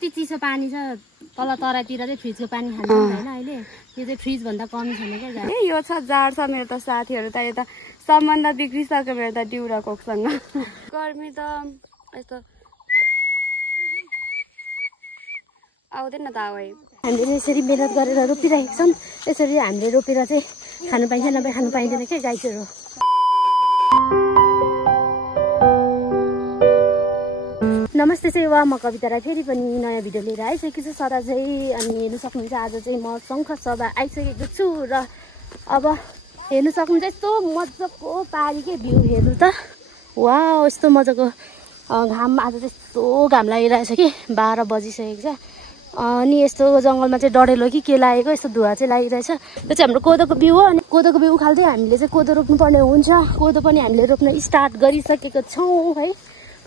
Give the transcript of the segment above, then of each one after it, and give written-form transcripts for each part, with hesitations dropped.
यति चिसो पानी छ तल तराईतिर चाहिँ फ्रिजको पानी खान्छ हैन अहिले यो चाहिँ फ्रिज भन्दा कमी छैन के गाडी यो छ जाड छ मेरो त साथीहरु त यता सम्बन्ध बिग्रिसक्यो मेरो त डिउरा कोकसँग गर्मी त यस्तो आउँदैन त आवे हामीले यसरी मेहनत गरेर रोपिरहेका छौं यसरी हामीले रोपेर चाहिँ खानु पाइन्छ नभए खानु पाइदैन के गाईहरु नमस्ते सेवा म कविता राई फेरि पनि नयाँ भिडियो लिएर आइसकेको छु सदा चाहिँ अनि हेर्नु सक्नुहुन्छ आज चाहिँ म शङ्ख सभा आइसकेको छु र अब हेर्नु सक्नुहुन्छ यस्तो मजाको पारीकै भ्यू हेर्नु त वाउ यस्तो मजाको घाम आज चाहिँ यस्तो घाम लागिरहेछ कि 12 बजिसकेको छ अनि यस्तो जंगलमा चाहिँ डढेलो कि के लागेको यस्तो धुवा चाहिँ लागिरहेछ यो चाहिँ हाम्रो कोदोको बिउ हो अनि कोदोको बिउ उखाल्दै हामीले चाहिँ कोदो रोप्नु पर्ने हुन्छ कोदो पनि हामीले रोप्न स्टार्ट गरिसकेको छौं है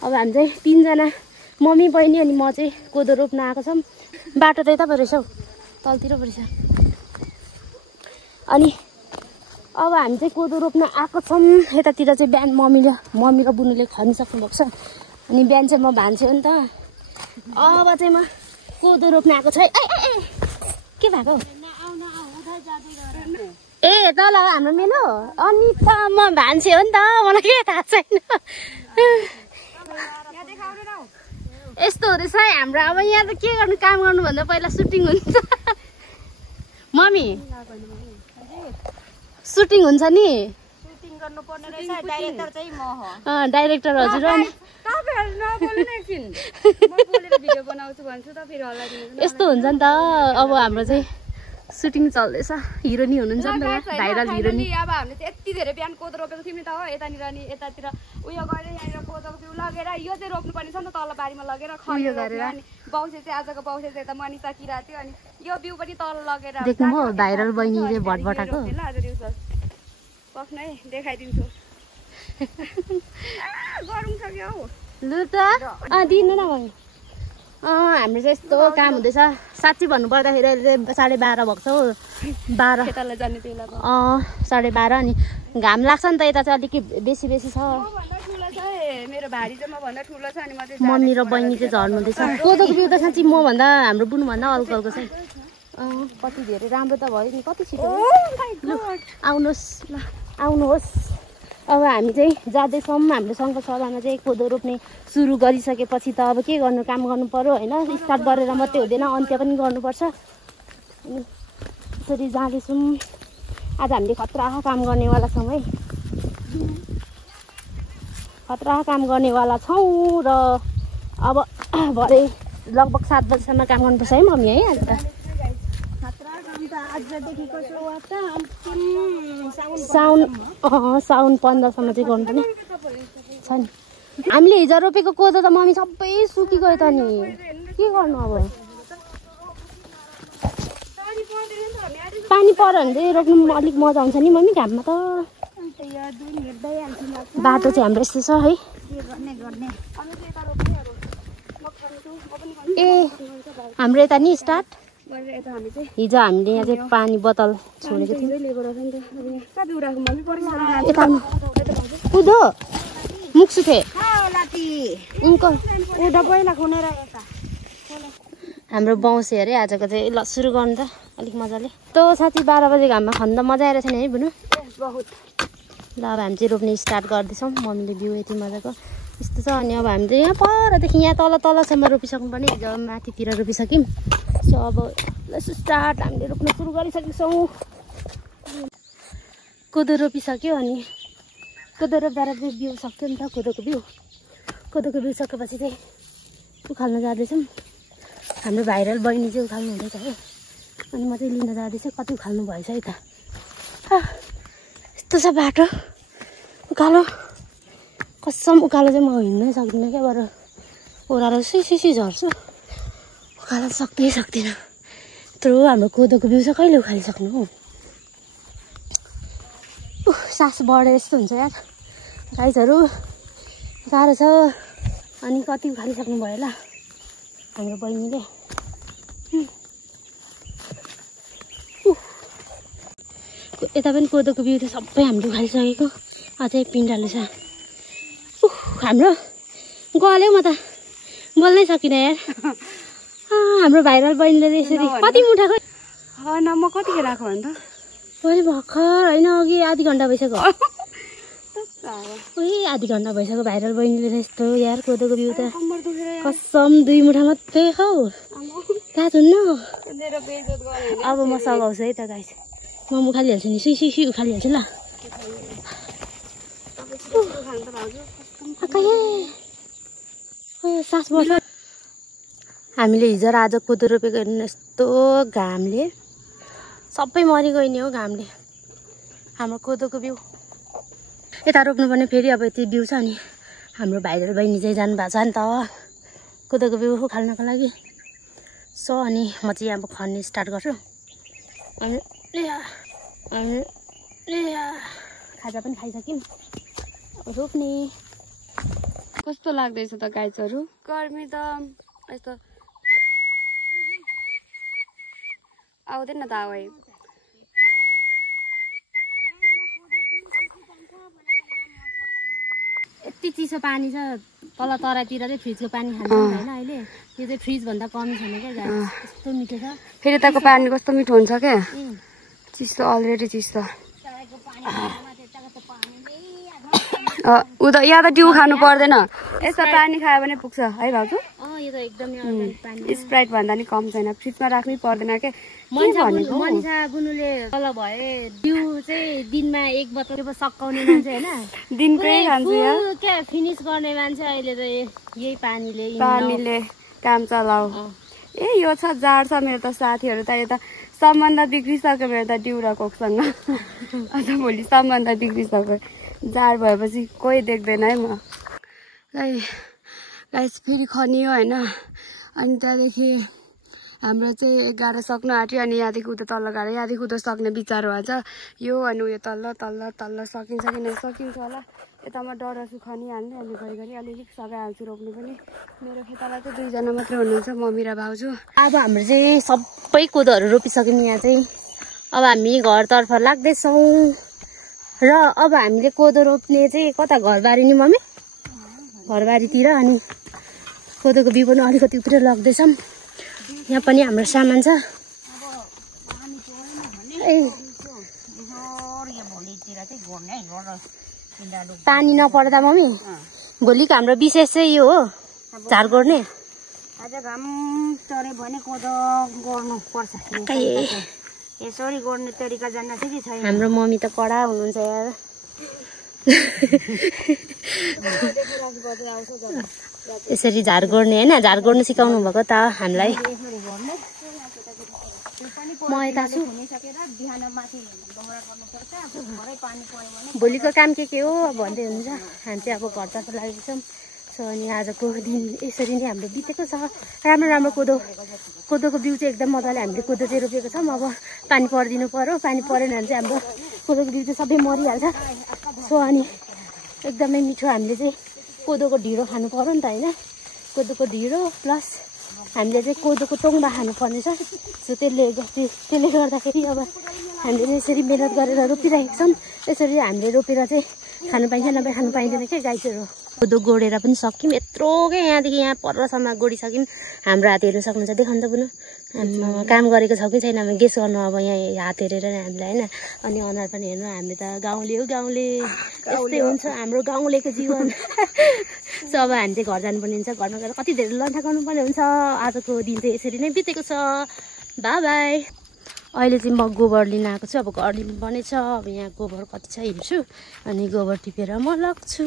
अब हामी चाहिँ 3 जना मम्मी बहिनी अनि म चाहिँ कोदो रोप्न आएको छौं बाटो त यता पो रहेछ तलतिर पो रहेछ अनि अब हामी चाहिँ कोदो रोप्न आएको छौं यतातिर चाहिँ बिहान मम्मी र बुनुले खनिसक्नु भएको छ अनि बिहान चाहिँ म भान्छु नि त अब चाहिँ म कोदो रोप्न आएको छ के भएको ए तल हाम्रो मेलो अनि त म भान्से हो नि त मलाई के थाहा छैन यस्तो हुँदैछ है हाम्रो अब यहाँ त के गर्नु काम गर्नु भन्दा पहिला सुटिङ हुन्छ मम्मी सुटिङ हुन्छ नि सुटिङ गर्नु पर्ने रहेछ डाइरेक्टर चाहिँ म हो डाइरेक्टर हजुर अनि तपाईहरु नबोल्नु न एकछिन म बोलेर भिडियो बनाउँछु भन्छु त फेरि हल्ला दिनु यस्तो हुन्छ नि त अब हाम्रो चाहिँ सुटिङ चल्दैछ हिरोनी हुनुहुन्छ नि त भाइरल हिरोनी अब हामीले चाहिँ यति धेरै बिहान कोदो रोपेको थियौँ नि त हो यतानिर नि यतातिर उयो गरेर यहाँनिर कोदोको बिउ लगेर यो चाहिँ रोप्नु पर्ने छ नि त तल बारीमा लगेर खयो गरेर अनि बाउसे चाहिँ आजको बाउसे चाहिँ यता मनी सकिरहेको थियो अनि यो बिउ पनि तल लगेर देख्नु हो भाइरल बहिनीले भटभटाको ल आज दिउँसो पक्न है देखाइदिन्छु गरौँ छ के हौ लु त दिनु न भाइ हाम्रो चाहिँ यस्तो काम हुँदैछ साँच्ची भन्नुपर्दाखेरि अहिले 12:30 भएको छ 12 खेतलाई जाने बेला 12:30 अनि घाम लाग्छ नि त यता चाहिँ अलिक बेसी छ मेरो भारी चाहिँ म भन्दा ठुलो छ अनि म चाहिँ मम्मी र बहिनी चाहिँ झर्नु हुँदैछ कोदोको बिउ त साँच्ची म भन्दा हाम्रो बुनु भन्दा अल्कलको छ कति धेरै राम्रो त भयो नि कति छिटो आउनुहोस् अब हामी चाहिँ जाँदैछौँ हाम्रो सङ्घ सभामा चाहिँ कोदो रोप्ने सुरु गरिसकेपछि त अब के गर्नु काम गर्नु पर्यो हैन स्टार्ट गरेर मात्रै हुँदैन अन्त्य पनि गर्नुपर्छ अनि त्यसरी जाँदैछौँ आज हामीले खतरा काम गर्नेवाला छौँ है खतरा काम गर्नेवाला छौँ र अब भरे लगभग 7 बजीसम्म काम गर्नुपर्छ है मम्मी है आज त साउन 15 सम्म चाहिँ गर्नुपर्ने छ नि हामीले हिजो रोपेको कोदो त मम्मी सबै सुकिगयो त नि के गर्नु अब पानी पर्यो भने चाहिँ रोप्नु अलिक मजा आउँछ नि मम्मी घाममा त बाटो चाहिँ हाम्रो यस्तो छ है ए हाम्रो यता नि स्टार्ट हिजो हामीले यहाँ चाहिँ पानी बोतल छोडेको थियौँ कुदो मुक्सुथे हाम्रो बाउँसे अरे आजको चाहिँ ल सुरु गर्नु त अलिक मजाले त साँच्ची 12 बजे घाममा खन्दा मजा आएर छैन है बुनु ल अब हामी चाहिँ रोप्ने स्टार्ट गर्दैछौँ मम्मीले बिउ यति मजाको यस्तो छ अनि अब हामी चाहिँ यहाँ परदेखि यहाँ तलसम्म रोपिसक्नु पर्ने हिजो माथितिर रोपिसक्यौँ सो अब स्टार्ट हामीले रोप्न सुरु गरिसकेको छौँ कोदो रोपिसक्यो अनि कोदो रोप्दा बिउ सक्यो नि त कोदोको बिउ सकेपछि चाहिँ उखाल्न जाँदैछौँ हाम्रो भाइरल बहिनी चाहिँ उखाल्नु हुँदैछ हो अनि म चाहिँ लिन जाँदैछु कति उखाल्नु भएछ है त यस्तो छ बाटो उकालो कसम उकालो चाहिँ म हिँड्नै सक्दिनँ क्या बरु ओह्रालो सिसी झर्छु उकालो सक्दिनँ यत्रो हाम्रो कोदोको बिउ चाहिँ कहिले उखालिसक्नु हौ सास बढे यस्तो हुन्छ यार गाइजहरू साह्रो छ अनि कति उखालिसक्नु भयो ल हाम्रो बहिनीले यता पनि कोदोको बिउ त सबै हामीले उखालिसकेको अझै पिण्डालु छ हाम्रो गल्यो म त बोल्नै सकिनँ यार हाम्रो भाइरल बहिनीले यसरी कति मुठा खै होइन म कतिखेर आएको भने त अहिले भर्खर होइन अघि आधी घन्टा भइसक्यो आधी घन्टा भइसक्यो भाइरल बहिनीले यस्तो यार कोदोको बिउ त कसम 2 मुठा मात्रै खाऊ थाहा हुन्न अब म सघाउँछु है त गाइस म उखालिहाल्छु नि सुई उखालिहाल्छु ल सास बस्छ हामीले हिजो र आज कोदो रोपेको हेर्नु यस्तो घामले सबै मरिगयो नि हो घामले हाम्रो कोदोको बिउ यता रोप्नुपर्ने फेरि अब यति बिउ छ नि हाम्रो भाइरल बहिनी चाहिँ जानुभएको छ नि त कोदोको बिउ खाल्नको लागि सो अनि म चाहिँ अब खन्ने स्टार्ट गर्छु अनि खाजा पनि खाइसक्यौँ रोप्ने कस्तो लाग्दैछ त गाइजहरू गर्मी त यस्तो आउँदैन त आवाज यति चिसो पानी छ तल तराईतिर चाहिँ फ्रिजको पानी खान्छ होइन अहिले यो चाहिँ फ्रिजभन्दा कमी छैन क्या गाई यस्तो मिठो छ फेरि यताको पानी कस्तो मिठो हुन्छ क्या चिसो अलरेडी चिसो उता यहाँ त डिउ खानु पर्दैन यस्तो पानी खायो भने पुग्छ है भाउजू यो त एकदमै अर्ग्यानिक पानी स्प्राइट भन्दा नि कम छैन फ्रिजमा राख्नै पर्दैन के मनिषा बुनुले तल भए डिउ चाहिँ दिनमा 1 बोतल सकाउने मान्छे होइन दिनकै खान्छु क्या फिनिस गर्ने मान्छे अहिले त यही पानीले काम चलाऊ ए यो छ जाड छ मेरो त साथीहरू त यता सम्बन्ध बिग्रिसक्यो मेरो त डिउ र कोकसँग अझ भोलि सम्बन्ध बिग्रिसक्यो जाड भएपछि कोही देख्दैन है म गाइस फेरि खनियो होइन अनि त्यहाँदेखि हाम्रो चाहिँ 11 सक्नु आँट्यो अनि यहाँदेखि उता तल्ल गाह्रो यहाँदेखि उता सक्ने विचार भन्छ यो अनि उयो तल्ल सकिन्छ कि नसकिन्छ होला यता म डराउँछु खनिहाल्ने अनि घरि अलिअलि सघाइहाल्छु रोप्नु पनि मेरो खेताला चाहिँ 2 जना मात्रै हुनुहुन्छ मम्मी र भाउजू अब हाम्रो चाहिँ सबै कोदोहरू रोपिसक्यौँ यहाँ चाहिँ अब हामी घरतर्फ लाग्दैछौँ र अब हामीले कोदो रोप्ने चाहिँ कता घरबारी नि मम्मी घरबारीतिर अनि कोदोको बिउ पनि अलिकति उतिर लाग्दैछौँ यहाँ पनि हाम्रो सामान छ पानी नपर्दा मम्मी भोलिको हाम्रो विशेष चाहिँ यो हो झार गोड्ने आज घाम चढ्यो भने कोदो गर्नु पर्छ यसरी गर्ने तरिका जान्न कि छैन हाम्रो मम्मी त कडा हुनुहुन्छ यार यसरी झार गोड्ने होइन झार गोड्नु सिकाउनु भएको त हामीलाई म यता छु भोलिको काम के हो भन्दै हुनुहुन्छ हामी चाहिँ अब घरतर्फ लागेछौँ सो अनि आजको दिन यसरी नै हाम्रो बितेको छ राम्रो कोदोको बिउ चाहिँ एकदम मजाले हामीले कोदो चाहिँ रोपेको छौँ अब पानी परिदिनु पर्यो पानी परेन भने चाहिँ हाम्रो कोदोको बिउ चाहिँ सबै मरिहाल्छ सो अनि एकदमै मिठो हामीले चाहिँ कोदोको ढिँडो खानु पर्यो नि त होइन कोदोको ढिँडो प्लस हामीले चाहिँ कोदोको टोङ्बा खानुपर्ने छ सो त्यसले गर्दाखेरि अब हामीले यसरी मिहिनेत गरेर रोपिरहेको छौँ यसरी हामीले रोपेर चाहिँ खानु पाइन्छ नभए खानु पाइँदैन क्या गाईहरू कोदो गोडेर पनि सक्यौँ यत्रो क्या यहाँदेखि यहाँ परसम्म गोडिसक्यौँ हाम्रो हात हेर्नु सक्नुहुन्छ देखाउनु त पुनः काम गरेको छ कि छैन हामी गेस गर्नु अब यहाँ हात हेरेर नै हामीलाई होइन अनि अनुहार पनि हेर्नु हामी त गाउँले यस्तै हुन्छ हाम्रो गाउँलेको जीवन सो अब हामी चाहिँ घर जानुपर्ने हुन्छ घरमा गएर कति धेरै लन्ठा गर्नुपर्ने हुन्छ आजको दिन चाहिँ यसरी नै बितेको छ बाई अहिले चाहिँ म गोबर लिन आएको छु अब घर लिनुपर्ने छ अब यहाँ गोबर कति छ हेर्छु अनि गोबर टिपेर म लग्छु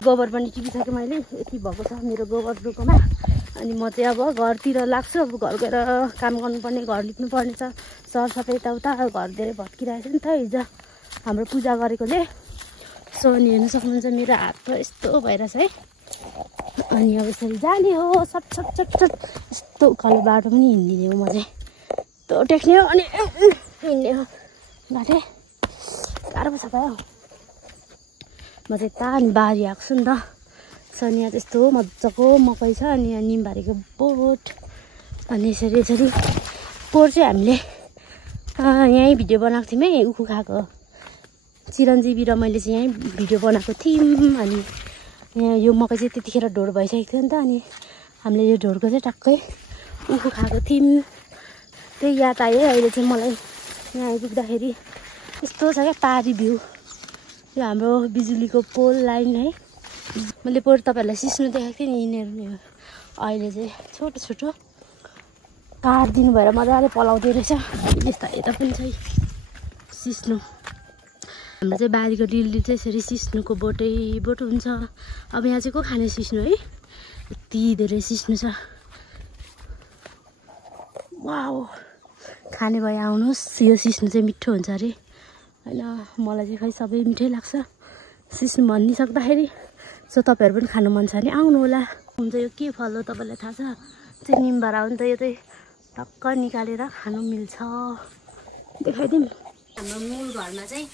गोबर पनि टिपिसकेँ मैले यति भएको छ मेरो गोबर रुखमा अनि म चाहिँ अब घरतिर लाग्छु अब घर गएर काम गर्नुपर्ने घर लिप्नुपर्ने छ सरसफाइ यताउता घर धेरै भत्किरहेको छ नि त हिजो हाम्रो पूजा गरेकोले सो अनि हेर्नु सक्नुहुन्छ मेरो हात त यस्तो भइरहेछ है अनि अब यसरी जाने हो सट यस्तो उकालो बाटो पनि हिँडिदिने हो म चाहिँ यस्तो टेक्ने हो अनि हिँड्ने हो बाटो गाह्रो छ भयो म चाहिँ यता अनि बारी आएको छु नि त सो अनि यहाँ त्यस्तो मजाको मकै छ अनि यहाँ निमबारीको बोट अनि यसरी पोहोर चाहिँ हामीले यहीँ भिडियो बनाएको थियौँ है उखु खाएको चिरञ्जीवी र मैले चाहिँ यहीँ भिडियो बनाएको थियौँ अनि यहाँ यो मकै चाहिँ त्यतिखेर ढोड भइसकेको थियो नि त अनि हामीले यो ढोडको चाहिँ टक्कै उखु खाएको थियौँ त्यही याद आयो अहिले चाहिँ मलाई यहाँ आइपुग्दाखेरि। यस्तो छ क्या पारी भ्यू। यो हाम्रो बिजुलीको पोल लाइन है। मैले पोहोर तपाईँहरूलाई सिस्नु देखाएको थिएँ नि, यिनीहरू नि अहिले चाहिँ छोटो छोटो काटिदिनु भएर मजाले पलाउँदै रहेछ। यस्ता यता पनि छ सिस्नु। हाम्रो चाहिँ बारीको डिलडी चाहिँ यसरी सिस्नुको बोटै बोट हुन्छ। अब यहाँ चाहिँ को खाने सिस्नु है, यति धेरै सिस्नु छ। वाउ, खाने भए आउनुहोस्। यो सिस्नु चाहिँ मिठो हुन्छ अरे होइन, मलाई चाहिँ खै सबै मिठै लाग्छ सिस्नु भनिसक्दाखेरि। सो तपाईँहरू पनि खानु मन छ भने आउनु होला। हुन्छ यो के फल हो तपाईँलाई थाहा छ? चाहिँ निम्बारा हो नि त। यो चाहिँ टक्क निकालेर खानु मिल्छ। देखाइदिउँ। हाम्रो मूल घरमा चाहिँ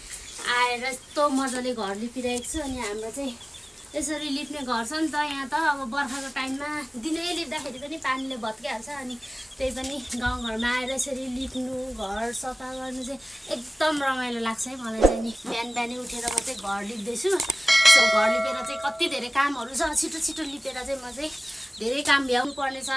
आएर यस्तो मजाले घर लिपिरहेको छु। अनि हाम्रो चाहिँ यसरी लिप्ने घर छ नि त। यहाँ त अब बर्खाको टाइममा दिनै लिप्दाखेरि पनि पानीले भत्किहाल्छ। अनि त्यही पनि गाउँघरमा आएर यसरी लिप्नु, घर सफा गर्नु चाहिँ एकदम रमाइलो लाग्छ है मलाई चाहिँ नि। बिहान बिहानै उठेर म चाहिँ घर लिप्दैछु। सो घर लिपेर चाहिँ कति धेरै कामहरू छ, छिटो छिटो लिपेर चाहिँ म चाहिँ धेरै काम भ्याउनु पर्ने छ।